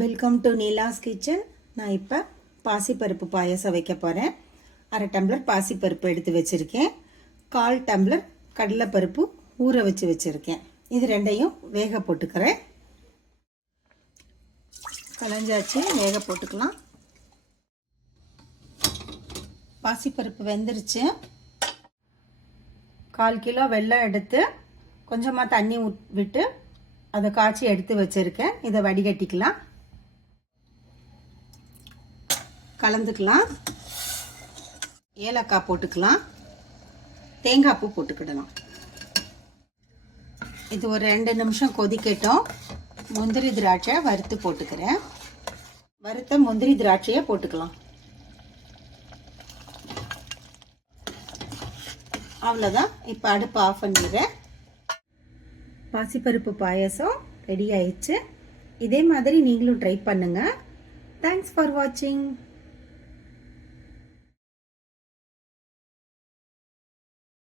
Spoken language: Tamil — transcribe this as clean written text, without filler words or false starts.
Welcome to Neela's kitchen. நான் இப்போ பாசிப்பருப்பு பாயசம் வைக்க போகிறேன். 1/2 டம்ளர் பாசிப்பருப்பு எடுத்து வச்சுருக்கேன். 1/4 டம்ளர் கடலைப்பருப்பு ஊற வச்சு வச்சுருக்கேன். இது ரெண்டையும் வேக போட்டுக்கிறேன். கலஞ்சாச்சு, வேக போட்டுக்கலாம். பாசிப்பருப்பு வெந்துருச்சு. 1/4 கிலோ வெல்லம் எடுத்து கொஞ்சமாக தண்ணி விட்டு அதை காய்ச்சி எடுத்து வச்சுருக்கேன். இதை வடிகட்டிக்கலாம், கலந்துக்கலாம். ஏலக்காய் போட்டுக்கலாம், தேங்காய் பூ போட்டுக்கிடலாம். இது ஒரு 2 நிமிஷம் கொதிக்கட்டும். முந்திரி திராட்சை வறுத்து போட்டுக்கிறேன். வறுத்த முந்திரி திராட்சையை போட்டுக்கலாம். அவ்வளோதான். இப்போ அடுப்பு ஆஃப் பண்ணிடுறேன். பாசிப்பருப்பு பாயசம் ரெடி ஆயிடுச்சு. இதே மாதிரி நீங்களும் ட்ரை பண்ணுங்கள். தேங்க்ஸ் ஃபார் வாட்சிங்.